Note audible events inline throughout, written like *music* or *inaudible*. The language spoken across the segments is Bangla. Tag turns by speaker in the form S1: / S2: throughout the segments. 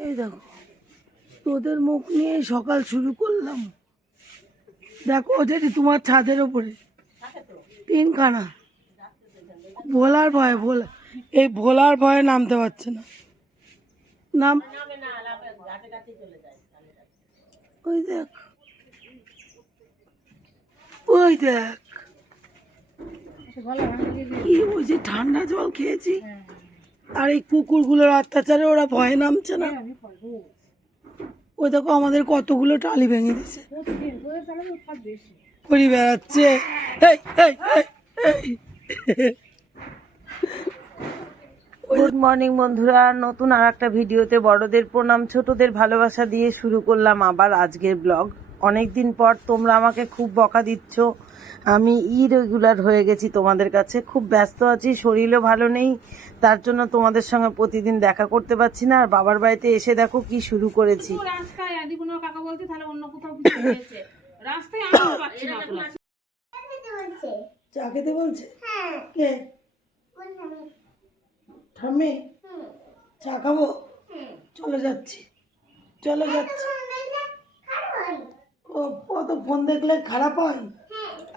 S1: এই দেখো তোদের মুখ নিয়ে সকাল শুরু করলাম। দেখো যেটি তোমার ছাদের ওপরে। তিনখানা। ভোলার ভয়ে ভোলা এই ভোলার ভয়ে নামতে পারছে না। নাম? ওই দেখ। ওই দেখ। কি ওই যে ঠান্ডা জল খেয়েছি? আর এই কুকুরগুলোর অত্যাচারে ওরা ভয়ে নামছে না। ওই দেখো আমাদের কতগুলো টালি ভেঙে দিছে বেড়াচ্ছে।
S2: গুড মর্নিং বন্ধুরা। নতুন আর একটা ভিডিওতে বড়দের প্রণাম, ছোটদের ভালোবাসা দিয়ে শুরু করলাম আবার আজকের ব্লগ। অনেক দিন পর তোমরা আমাকে খুব বকা দিচ্ছ। আমি ইরেগুলার হয়ে গেছি তোমাদের কাছে। খুব ব্যস্ত আছি শরীরও ভালো নেই তার জন্য তোমাদের সঙ্গে প্রতিদিন দেখা করতে পারছি না। আর বাবার বাড়িতে এসে দেখো কি শুরু করেছি।
S3: রাস্তায় আদিগুলো কাকা বলছে তাহলে অন্য কোথাও কিছু হয়েছে। রাস্তায় আমি পাচ্ছি না তোলা
S1: চা খেতে বলছে? কে? ঠাম্মি? চা খাব? চলে যাচ্ছি। চলে যাচ্ছি। ও কত ফোন দেখলে খারাপ হয়?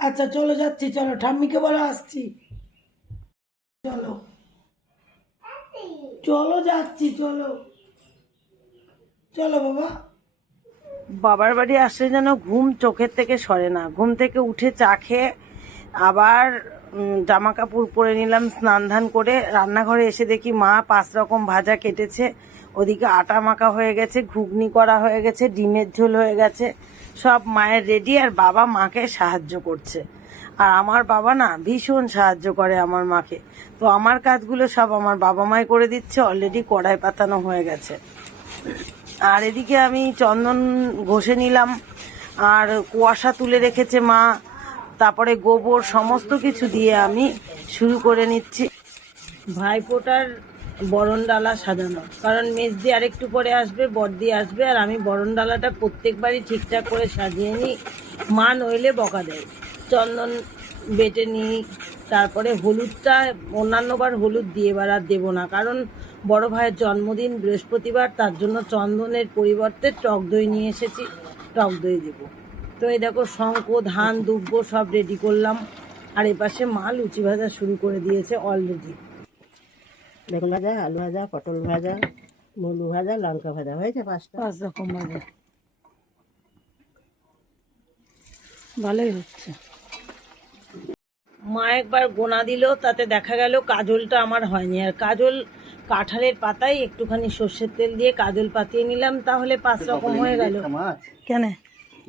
S1: আচ্ছা চলো যাচ্ছি, চলো। ঠাম্মিকে বলো, আসছি। চলো। চলো যাচ্ছি, চলো। চলো বাবা।
S2: বাবার বাড়ি আসলে যেন ঘুম চোখের থেকে সরে না। ঘুম থেকে উঠে চা খেয়ে আবার জামা কাপড় পরে নিলাম, স্নান ধান করে রান্নাঘরে এসে দেখি মা পাঁচ রকম ভাজা কেটেছে। ওদিকে আটা মাখা হয়ে গেছে, ঘুগনি করা হয়ে গেছে, ডিমের ঝোল হয়ে গেছে, সব মায়ের রেডি আর বাবা মাকে সাহায্য করছে। আর আমার বাবা না ভীষণ সাহায্য করে আমার মাকে। তো আমার কাজগুলো সব আমার বাবা মাই করে দিচ্ছে অলরেডি কড়াই পাতানো হয়ে গেছে। আর এদিকে আমি চন্দন ঘষে নিলাম, আর কুয়াশা তুলে রেখেছে মা। তারপরে গোবর সমস্ত কিছু দিয়ে আমি শুরু করে নিচ্ছি। ভাইফোঁটার বরণ ডালা সাজানো। কারণ মেজদি আরেকটু পরে আসবে বর্দি আসবে, আর আমি বরণ ডালাটা প্রত্যেকবারই ঠিকঠাক করে সাজিয়ে নিই। মা নইলে বকা দেয়। চন্দন বেটে নিই, তারপরে হলুদটা, অন্যান্যবার হলুদ দিয়ে এবার আর দেবো না। কারণ বড় ভাইয়ের জন্মদিন, বৃহস্পতিবার, তার জন্য চন্দনের পরিবর্তে টক দই নিয়ে এসেছি, টক দই দেবো। তো এই দেখো, শঙ্খ, ধান, দুব্ব সব রেডি করলাম। আর এপাশে মা লুচি ভাজা শুরু করে দিয়েছে অলরেডি
S4: বেগুন ভাজা আলু ভাজা পটল ভাজা মুলু ভাজা লঙ্কা ভাজা হয়েছে পাঁচটা?
S1: পাঁচ রকম ভাজা। ভালোই হচ্ছে।
S2: মা একবার গোনা দিল তাতে দেখা গেল কাজলটা আমার হয়নি। আর কাজল কাঁঠালের পাতায় একটুখানি সর্ষের তেল দিয়ে কাজল পাতিয়ে নিলাম তাহলে পাঁচ রকম হয়ে গেল।
S1: কেন?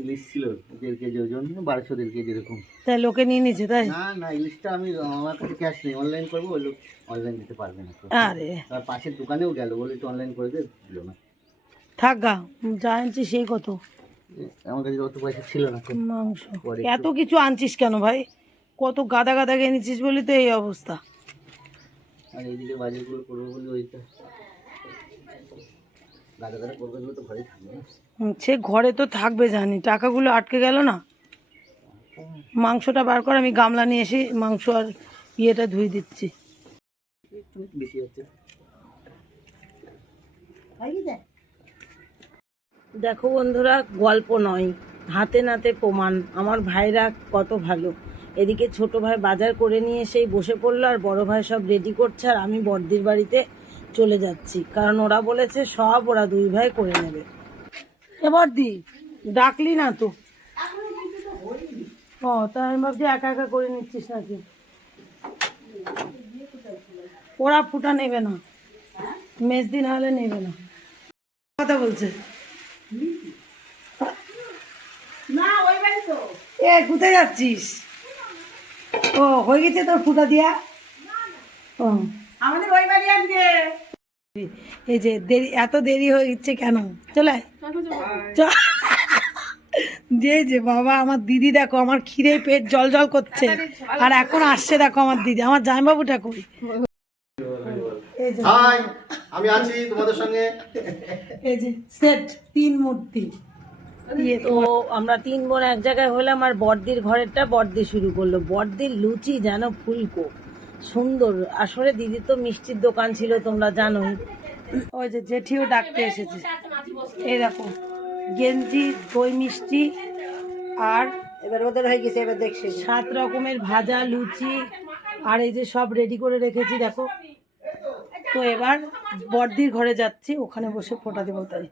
S5: ইলিশ ছিল দেড় কেজি ওজন বারোশো দেড় কেজি এরকম।
S1: তাই লোকে নিয়ে নিচ্ছে তাই?
S5: না না ইলিশটা আমি আমার কাছে ক্যাশ নেই অনলাইন করব ওই লোক অনলাইন দিতে পারবে না
S1: আরে।
S5: তার পাশের দোকানেও গেল বলে একটু অনলাইন করে দিয়ে দিল না।
S1: থাক গা যা আনছি সেই কত?
S5: আমার কাছে অত পয়সা ছিল না
S1: মাংস। এত কিছু আনছিস কেন ভাই? কত গাদা গাদা কিনেছিস বলি তো এই অবস্থা।
S5: আর এইদিকে বাজারগুলো করব বলে ওইটা। গাদা গাদা করবে তো ঘরেই থাকবে না।
S1: সে ঘরে তো থাকবে, জানি। টাকাগুলো আটকে গেল না। মাংসটা বার কর, আমি গামলা নিয়ে এসে মাংস আর ইয়েটা ধুই দিচ্ছি।
S2: দেখো বন্ধুরা, গল্প নয়, হাতে নাতে প্রমাণ। আমার ভাইরা কত ভালো। এদিকে ছোট ভাই বাজার করে নিয়ে এসেই বসে পড়ল, আর বড় ভাই সব রেডি করছে, আর আমি বর্দির বাড়িতে চলে যাচ্ছি। কারণ ওরা বলেছে সব ওরা দুই ভাই করে নেবে।
S1: এবার দি। ডাকলি না তো। ও তাই আমি ভাবছি একা একা করে নিচ্ছিস নাকি? ওরা ফুটা নেবে না। মেজদি না হলে নেবে না। কথা বলছে। এ কোথায় যাচ্ছিস? ও হয়ে গেছে তোর ফুটা দিয়া? ও।
S3: আমাদের ওই বাড়ি আজকে।
S1: এই যে দেরি এত দেরি হয়ে গেছে কেন? চলে আয়। যে যে বাবা আমার দিদি দেখো আমার খিদে পেট জল জল করছে। আর এখন আসছে দেখো আমার দিদি আমার জামাইবাবুটা কই এই যে।
S5: হাই আমি আছি তোমাদের সঙ্গে।
S1: এই যে সেট তিন মূর্তি। ইয়ে
S2: তো আমরা তিন বোন এক জায়গায় হলাম আর বর্দির ঘরেরটা বর্দি শুরু করল। বর্দির লুচি যেন ফুলকো। সুন্দর। আসলে দিদি তো মিষ্টির দোকান ছিল তোমরা জানোই। ওই যে জেঠিও ডাকতে এসেছে। এই দেখো গেঞ্জি দই মিষ্টি আর
S4: এবার ওদের হয়ে গেছে এবার দেখছি।
S2: সাত রকমের ভাজা লুচি আর এই যে সব রেডি করে রেখেছি দেখো। তো এবার বর্দির ঘরে যাচ্ছি ওখানে বসে ফোটা দেবো তাই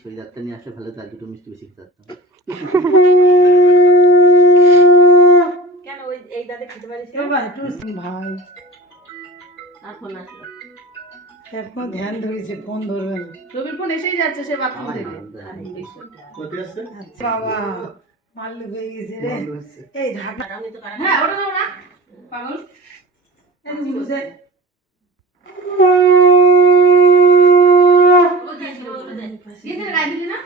S6: শরীর ডাক্তার নিয়ে আসলে ভালো তার দুটো মিষ্টি বেশি খেতে
S7: কেন ওই এই দাদা খেতে পারিস
S2: ভাই
S7: আর আসলো।
S2: এখনও ধ্যান ধরেছে ফোন ধরবে না।
S3: রবির ফোন এসেই যাচ্ছে সে বাথরুম থেকে।
S6: কোথায়
S2: আচ্ছা, বাবা মাল্লু হয়ে গেছে রে। এই ঢাকা।
S7: আমি তো
S3: হ্যাঁ ওটা দাও না। পাগল।
S2: এই বুঝে
S3: দিয়ে। দিলে গায়ে দিলি না?
S6: দেবো দাঁড়াবো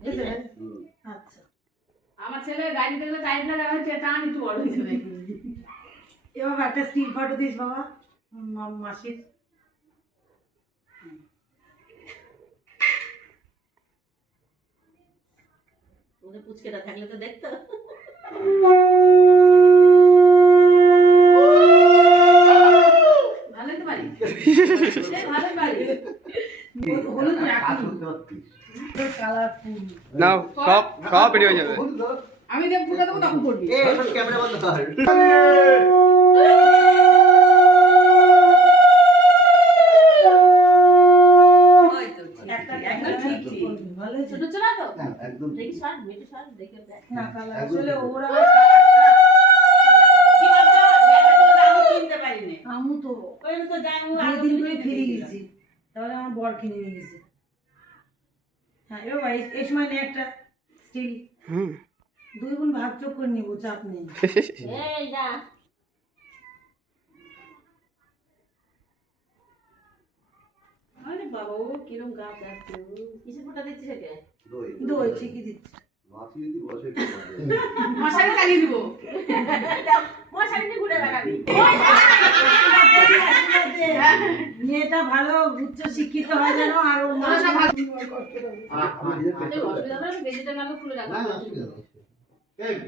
S2: আচ্ছা।
S3: আমার ছেলে গাড়ি দেখলে টাইট লাগা হচ্ছে টান একটু বড় হয়েছে নাকি
S2: এবার একটা স্টিল ফটো দিস বাবা মাসির।
S7: ওদের পুচকেটা থাকলে তো দেখতো।
S3: ভালোই তো পারি *laughs* ভালোই পারি
S5: নাও সব সব বেরিয়ে হয়ে যাবে।
S3: আমি দেব ফুটা দেবো তখন করবি।
S6: ক্যামেরা বন্ধ কর।
S2: একটা
S7: একদম ঠিক ঠিক।
S2: ভালো হয়েছে।
S3: ছোট ছোট তো?
S6: হ্যাঁ, একদম
S7: দেখি সর মেটে সর দেখে
S2: না কালার আসলে ওরা
S7: আমি কিনতে পারিনি।
S2: আমু তো
S7: তো যাই আমি আগে
S2: ফিরে গেছি। তাহলে আমার বর কিনে নিয়ে গেছে। হ্যাঁ এবার ভাই এই সময় নিয়ে একটা স্টিল।
S5: হুম।
S2: দুই গুণ ভাগ চোখ করে নিবো চাপ নেই।
S7: এই যা। আরে বাবা ও কিরম গাছ আছে কিসে ফোটা দিচ্ছে
S6: দই।
S2: দই ঠিকই দিচ্ছে।
S6: মাছি যদি বসে
S3: মশারি লাগিয়ে দিব।
S7: মশারি নিয়ে ঘুরে বেড়াবি। *laughs*
S2: মেয়েটা ভালো উচ্চ শিক্ষিত হয় যেন আর
S6: পেটে
S3: এই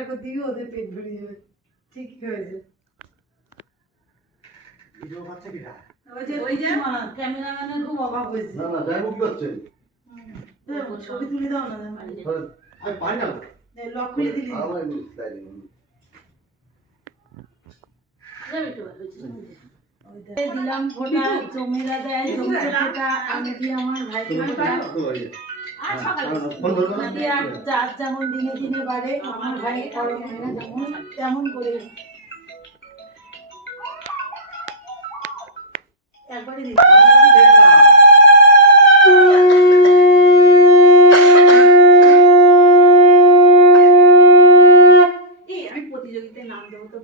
S6: একটা
S2: করে দিবি ওদের পেট ভরে যাবে। ঠিক হয়েছে।
S6: ভিডিও বাচ্চা কিটা
S2: ওই যে ওই যে? ক্যামেরাম্যানের খুব অভাব হয়েছে।
S6: না না যাই মুখ হচ্ছে?
S2: ছবি তুলে দাও না
S8: আমি পারি না।
S2: লক খুলে দিলি।
S6: আমার।
S2: দিলাম ফোটা জমিরা দেয় জমিরা আমি দিয়ে আমার ভাই
S7: আর
S2: চার যেমন দিনে দিনে বাড়ে আমার ভাই হয় যেমন তেমন করে। একবারে
S7: প্রতিযোগিতায় নাম দেবো তো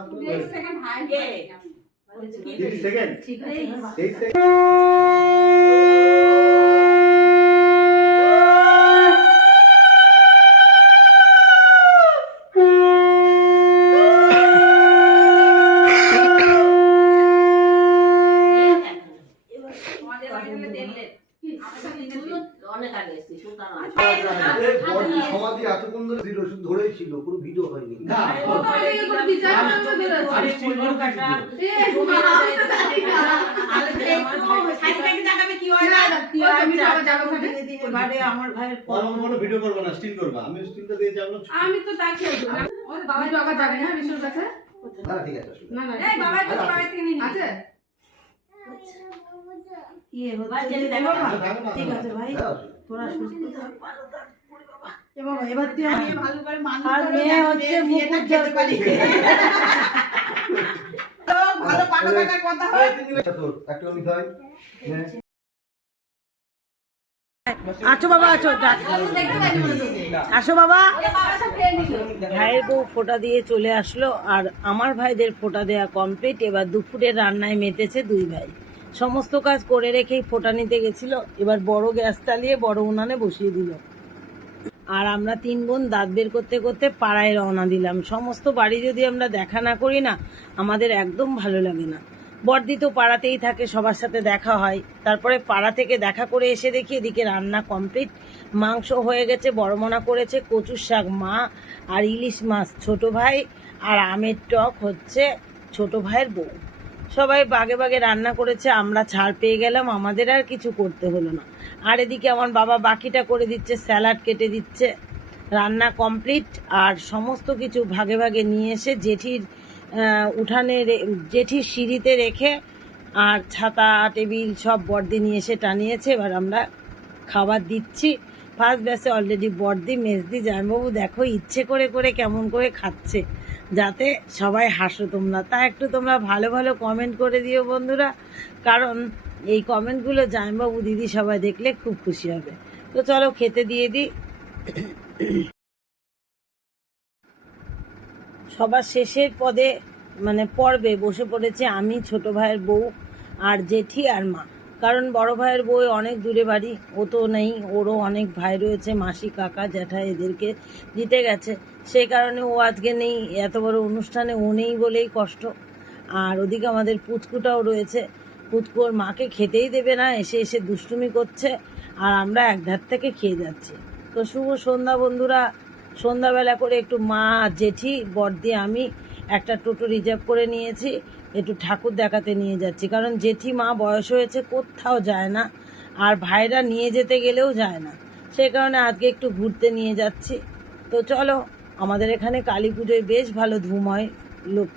S8: গেলে জাহাজ বাদ করে দেবে।
S3: সেকেন্ড হাই
S7: কে?
S8: তিরিশ সেকেন্ড
S2: ঠিক আছে
S8: তেইশ সেকেন্ড
S6: এই পরটি সমাধি এতক্ষণ ধরে ছিল শুধু ধরেই ছিল কোনো ভিডিও হয়নি।
S5: না আমি
S3: তো বাবা বাবা যাবে না কাছে
S6: না ঠিক আছে
S3: না না এই বাবার কাছে বাবা থেকে আছে?
S2: ইয়ে হচ্ছে
S4: বাচ্চা
S2: যে-
S4: দেখো
S2: বাবা,
S6: না, থাকো না,
S2: ঠিক আছে ভাই
S6: হ্যাঁ।
S2: তোরা সুস্থ থাক ভালো থাক। বাবা। এবার তুই আমি
S1: ভালো করে মানুষ
S2: আর মেয়ে হচ্ছে
S1: মেয়ে খেতে পারি। তো ভালো পাকা পাকা কথা হয়।
S6: তোর একটা নিতে
S2: আছো বাবা আছো আসো বাবা। ভাইয়ের বউ ফোঁটা দিয়ে চলে আসলো আর আমার ভাইদের ফোঁটা দেওয়া কমপ্লিট এবার দুপুরে রান্নায় মেতেছে দুই ভাই। সমস্ত কাজ করে রেখেই ফোঁটা নিতে গেছিল। এবার বড় গ্যাস চালিয়ে বড় উনানে বসিয়ে দিল। আর আমরা তিন বোন দাঁত বের করতে করতে পাড়ায় রওনা দিলাম। সমস্ত বাড়ি যদি আমরা দেখা না করি না, আমাদের একদম ভালো লাগে না। বর্দি তো পাড়াতেই থাকে, সবার সাথে দেখা হয়। তারপরে পাড়া থেকে দেখা করে এসে দেখি এদিকে রান্না কমপ্লিট। মাংস হয়ে গেছে, বড়মনা করেছে, কচুর শাক মা আর ইলিশ মাছ। ছোট ভাই আর আমের টক হচ্ছে ছোট ভাইয়ের বউ। সবাই বাগে বাগে রান্না করেছে, আমরা ছাড় পেয়ে গেলাম, আমাদের আর কিছু করতে হলো না। আর এদিকে আমার বাবা বাকিটা করে দিচ্ছে, স্যালাড কেটে দিচ্ছে, রান্না কমপ্লিট, আর সমস্ত কিছু ভাগে ভাগে নিয়ে এসে জেঠির উঠানে জেঠির সিঁড়িতে রেখে আর ছাতা, টেবিল সব বর্দি নিয়ে এসে টানিয়েছে, এবার আমরা খাবার দিচ্ছি। ফার্স্ট ব্যাসে অলরেডি বর্দি, মেজদি, জামাইবাবু দেখো, ইচ্ছে করে করে কেমন করে খাচ্ছে। যাতে সবাই হাসো তোমরা। তা একটু তোমরা ভালো ভালো কমেন্ট করে দিও বন্ধুরা, কারণ এই কমেন্টগুলো জামাইবাবু দিদি সবাই দেখলে খুব খুশি হবে। তো চলো খেতে দিয়ে দিই। সবার শেষের পদে মানে পর্বে বসে পড়েছে আমি, ছোট ভাইয়ের বউ, আর জেঠি আর মা। কারণ বড় ভাইয়ের বই অনেক দূরে বাড়ি, ও তো নেই, ওরও অনেক ভাই রয়েছে, মাসি, কাকা, জ্যাঠা এদেরকে দিতে গেছে। সেই কারণে ও আজকে নেই, এত বড় অনুষ্ঠানে ও নেই বলেই কষ্ট। আর ওদিকে আমাদের পুচকুটাও রয়েছে। পুচকু ওর মাকে খেতেই দেবে না, এসে এসে দুষ্টুমি করছে, আর আমরা এক ধার থেকে খেয়ে যাচ্ছি। তো শুভ সন্ধ্যা বন্ধুরা, সন্ধ্যাবেলা করে একটু মা, জেঠি বর্দি আমি একটা টোটো রিজার্ভ করে নিয়েছি। একটু ঠাকুর দেখাতে নিয়ে যাচ্ছি। কারণ জেঠি মা বয়স হয়েছে, কোথাও যায় না। আর ভাইরা নিয়ে যেতে গেলেও যায় না। সেই কারণে আজকে একটু ঘুরতে নিয়ে যাচ্ছি। তো চলো, আমাদের এখানে কালী পুজোয় বেশ ভালো ধুম হয় লোক।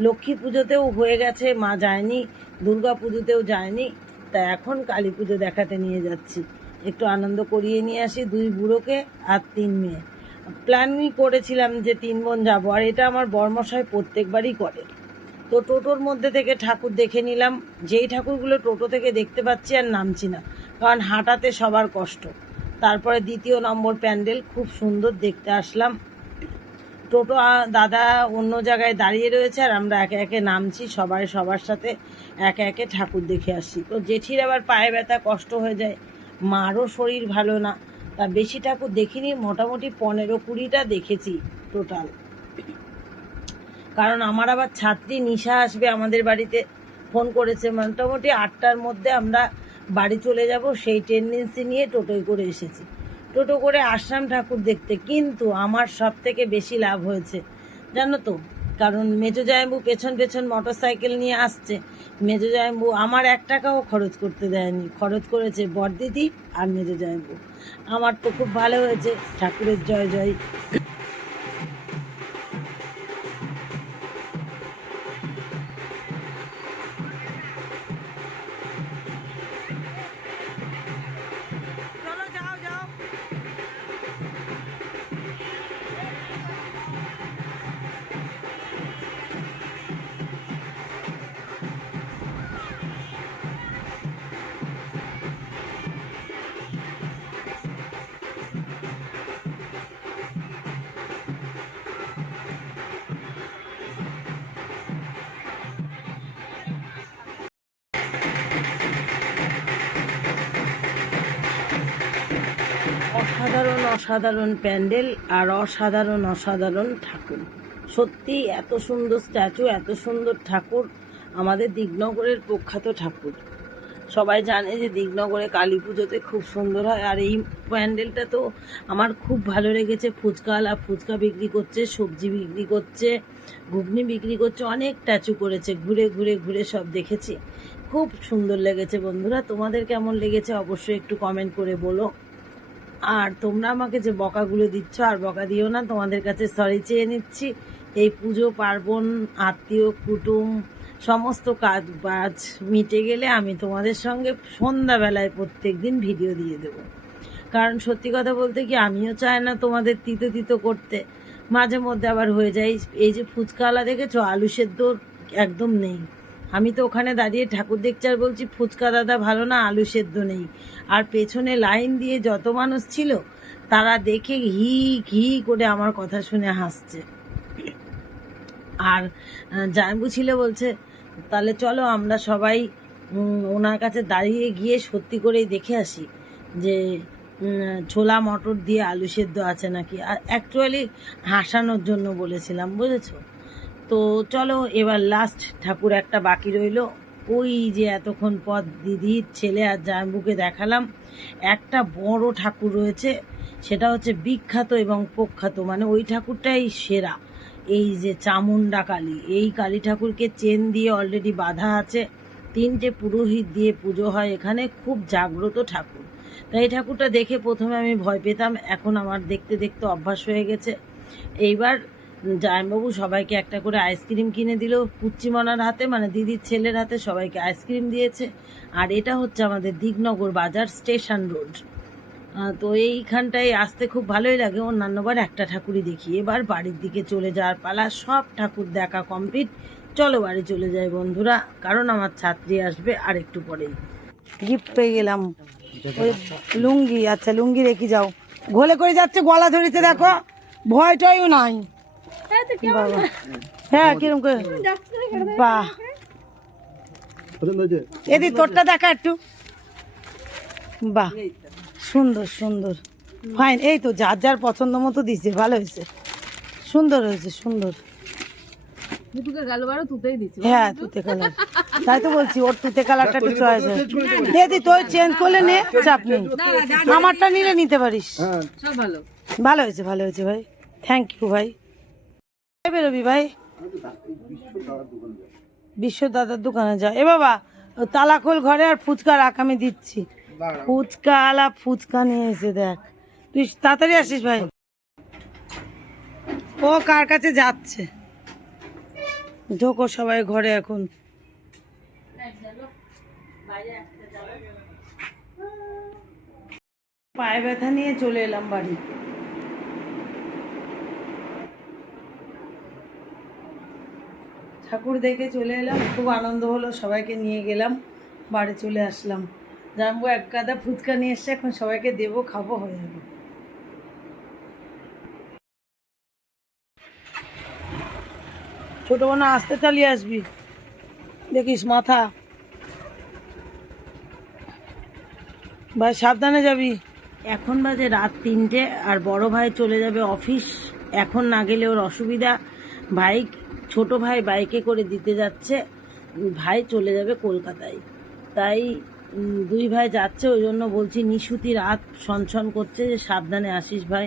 S2: লক্ষ্মী পুজোতেও হয়ে গেছে, মা যায়নি, দুর্গা পুজোতেও যায়নি। তা এখন কালী পুজো দেখাতে নিয়ে যাচ্ছি। একটু আনন্দ করিয়ে নিয়ে আসি দুই বুড়োকে আর তিন মেয়ে। প্ল্যানই করেছিলাম যে তিন বোন যাব, আর এটা আমার বর্মশাই প্রত্যেকবারই করে। তো টোটোর মধ্যে থেকে ঠাকুর দেখে নিলাম। যেই ঠাকুরগুলো টোটো থেকে দেখতে পাচ্ছি আর নামছি না, কারণ হাঁটাতে সবার কষ্ট। তারপরে দ্বিতীয় নম্বর প্যান্ডেল, খুব সুন্দর দেখতে আসলাম। টোটো দাদা অন্য জায়গায় দাঁড়িয়ে রয়েছে আর আমরা একে একে নামছি, সবাই সবার সাথে একে একে ঠাকুর দেখে আসছি। তো জেঠির আবার পায়ে ব্যথা, কষ্ট হয়ে যায়। মারও শরীর ভালো না। তা বেশি ঠাকুর দেখিনি, মোটামুটি পনেরো কুড়িটা দেখেছি টোটাল। কারণ আমার আবার ছাত্রী নিশা আসবে আমাদের বাড়িতে। ফোন করেছে, মোটামুটি আটটার মধ্যে আমরা বাড়ি চলে যাব। সেই টেন্ডেন্সি নিয়ে টোটোয় করে এসেছি। টোটো করে আসলাম ঠাকুর দেখতে। কিন্তু আমার সব থেকে বেশি লাভ হয়েছে, জানো তো? কারণ মেজো জায়ম্বু পেছন পেছন মোটর সাইকেল নিয়ে আসছে। মেজো জায়ম্বু আমার এক টাকাও খরচ করতে দেয়নি। খরচ করেছে বড়দিদি আর মেজো জায়ম্বু আমার তো খুব ভালো হয়েছে। ঠাকুরের জয় জয়। অসাধারণ প্যান্ডেল আর অসাধারণ অসাধারণ ঠাকুর। সত্যি এত সুন্দর স্ট্যাচু, এত সুন্দর ঠাকুর, আমাদের দিগনগরের প্রখ্যাত ঠাকুর। সবাই জানে যে দিগনগরে কালী পুজোতে খুব সুন্দর হয় আর এই প্যান্ডেলটা তো আমার খুব ভালো লেগেছে। ফুচকাওয়ালা ফুচকা বিক্রি করছে, সবজি বিক্রি করছে, ঘুগনি বিক্রি করছে, অনেক স্ট্যাচু করেছে। ঘুরে ঘুরে ঘুরে সব দেখেছি। খুব সুন্দর লেগেছে বন্ধুরা। তোমাদের কেমন লেগেছে অবশ্যই একটু কমেন্ট করে বলো। আর তোমরা আমাকে যে বকাগুলো দিচ্ছ আর বকা দিও না, তোমাদের কাছে সরি চেয়ে নিচ্ছি। এই পুজো, পার্বণ, আত্মীয়, কুটুম, সমস্ত কাজ বাজ মিটে গেলে আমি তোমাদের সঙ্গে সন্ধ্যাবেলায় প্রত্যেক দিন ভিডিও দিয়ে দেবো। কারণ সত্যি কথা বলতে কি, আমিও চাই না তোমাদের তিতো তিতো করতে। মাঝে মধ্যে আবার হয়ে যায়, এই যে ফুচকাওয়ালা দেখেছ, আলু সেদ্ধ একদম নেই। আমি তো ওখানে দাঁড়িয়ে ঠাকুর দেখছি আর বলছি, ফুচকা দাদা ভালো না, আলু সেদ্ধ নেই। আর পেছনে লাইন দিয়ে যত মানুষ ছিল, তারা দেখে ঘি ঘি করে আমার কথা শুনে হাসছে। আর জানবু ছিল বলছে, তাহলে চলো আমরা সবাই ওনার কাছে দাঁড়িয়ে গিয়ে সত্যি করেই দেখে আসি যে ছোলা মটর দিয়ে আলু সেদ্ধ আছে নাকি? আর অ্যাকচুয়ালি হাসানোর জন্য বলেছিলাম, বুঝেছ? তো চলো এবার লাস্ট ঠাকুর একটা বাকি রইল। ওই যে এতক্ষণ পর দিদির ছেলে আর জানবুকে দেখালাম, একটা বড় ঠাকুর রয়েছে, সেটা হচ্ছে বিখ্যাত এবং প্রখ্যাত মানে ওই ঠাকুরটাই সেরা। এই যে চামুন্ডা কালী, এই কালী ঠাকুরকে চেন দিয়ে অলরেডি বাঁধা আছে, তিনটে পুরোহিত দিয়ে পুজো হয় এখানে, খুব জাগ্রত ঠাকুর। তাই এই ঠাকুরটা দেখে প্রথমে আমি ভয় পেতাম, এখন আমার দেখতে দেখতে অভ্যাস হয়ে গেছে। এইবার জায়নবাবু সবাইকে একটা করে আইসক্রিম কিনে দিল পুচ্চিমনার হাতে মানে দিদির ছেলের হাতে সবাইকে আইসক্রিম দিয়েছে। আর এটা হচ্ছে আমাদের দিগনগর বাজার স্টেশন রোড। তো এইখানটায় আসতে খুব ভালোই লাগে অন্যান্যবার একটা ঠাকুরই দেখি। এবার বাড়ির দিকে চলে যাওয়ার পালা, সব ঠাকুর দেখা কমপ্লিট চলো বাড়ি চলে যাই বন্ধুরা, কারণ আমার ছাত্রী আসবে আর একটু পরেই।
S1: গিফট পেয়ে গেলাম। ওই লুঙ্গি আচ্ছা লুঙ্গি রেখে যাও। ঘোলে করে যাচ্ছে, গলা ধরেছে দেখো ভয় টয়ও নাই। বাবা। হ্যাঁ কিরম করে? বাহ। এদি তোরটা দেখা একটু। বাহ সুন্দর সুন্দর। ফাইন এই তো যার যার পছন্দ মতো দিছে ভালো হয়েছে। সুন্দর হয়েছে সুন্দর। হ্যাঁ তুতে কালার তাই তো বলছি ওর তুতে কালারটা একটু চয়েস হয়। এদি তোর চেঞ্জ করলে নে চাপ নেই। আমারটা নিলে নিতে পারিস।
S6: হ্যাঁ।
S3: ভালো।
S1: ভালো হয়েছে ভালো হয়েছে ভাই। থ্যাংক ইউ ভাই। বেরোবি ভাই? বিশ্ব দাদার দোকানে যা। এ বাবা ও তালা খোল ঘরে আর ফুচকা রাখ, আমি দিচ্ছি। ফুচকা আলা ফুচকা নিয়ে এসে দেখ। তুই তাড়াতাড়ি আসিস ভাই। ও কার কাছে যাচ্ছে? ঢোকো সবাই ঘরে এখন। পায়ে ব্যথা নিয়ে চলে এলাম বাড়ি। ঠাকুর দেখে চলে এলাম, খুব আনন্দ হলো, সবাইকে নিয়ে গেলাম, বাড়ি চলে আসলাম। জানব এক গাদা ফুচকা নিয়ে এসছে, এখন সবাইকে দেবো, খাব, হয়ে যাবে। ছোটো বোনা আসতে চালিয়ে আসবি, দেখিস মাথা। ভাই, সাবধানে যাবি।
S2: এখন বাজে রাত তিনটে, আর বড় ভাই চলে যাবে অফিস, এখন না গেলে ওর অসুবিধা। ভাই ছোট ভাই বাইকে করে দিতে যাচ্ছে ভাই চলে যাবে কলকাতায়। তাই দুই ভাই যাচ্ছে, ওই জন্য বলছি নিশুতি রাত সনসন করছে যে সাবধানে আসিস ভাই।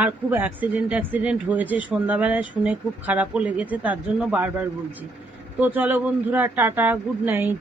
S2: আর খুব অ্যাক্সিডেন্ট অ্যাক্সিডেন্ট হয়েছে, সন্ধ্যাবেলায় শুনে খুব খারাপও লেগেছে, তার জন্য বারবার বলছি। তো চলো বন্ধুরা, টাটা গুড নাইট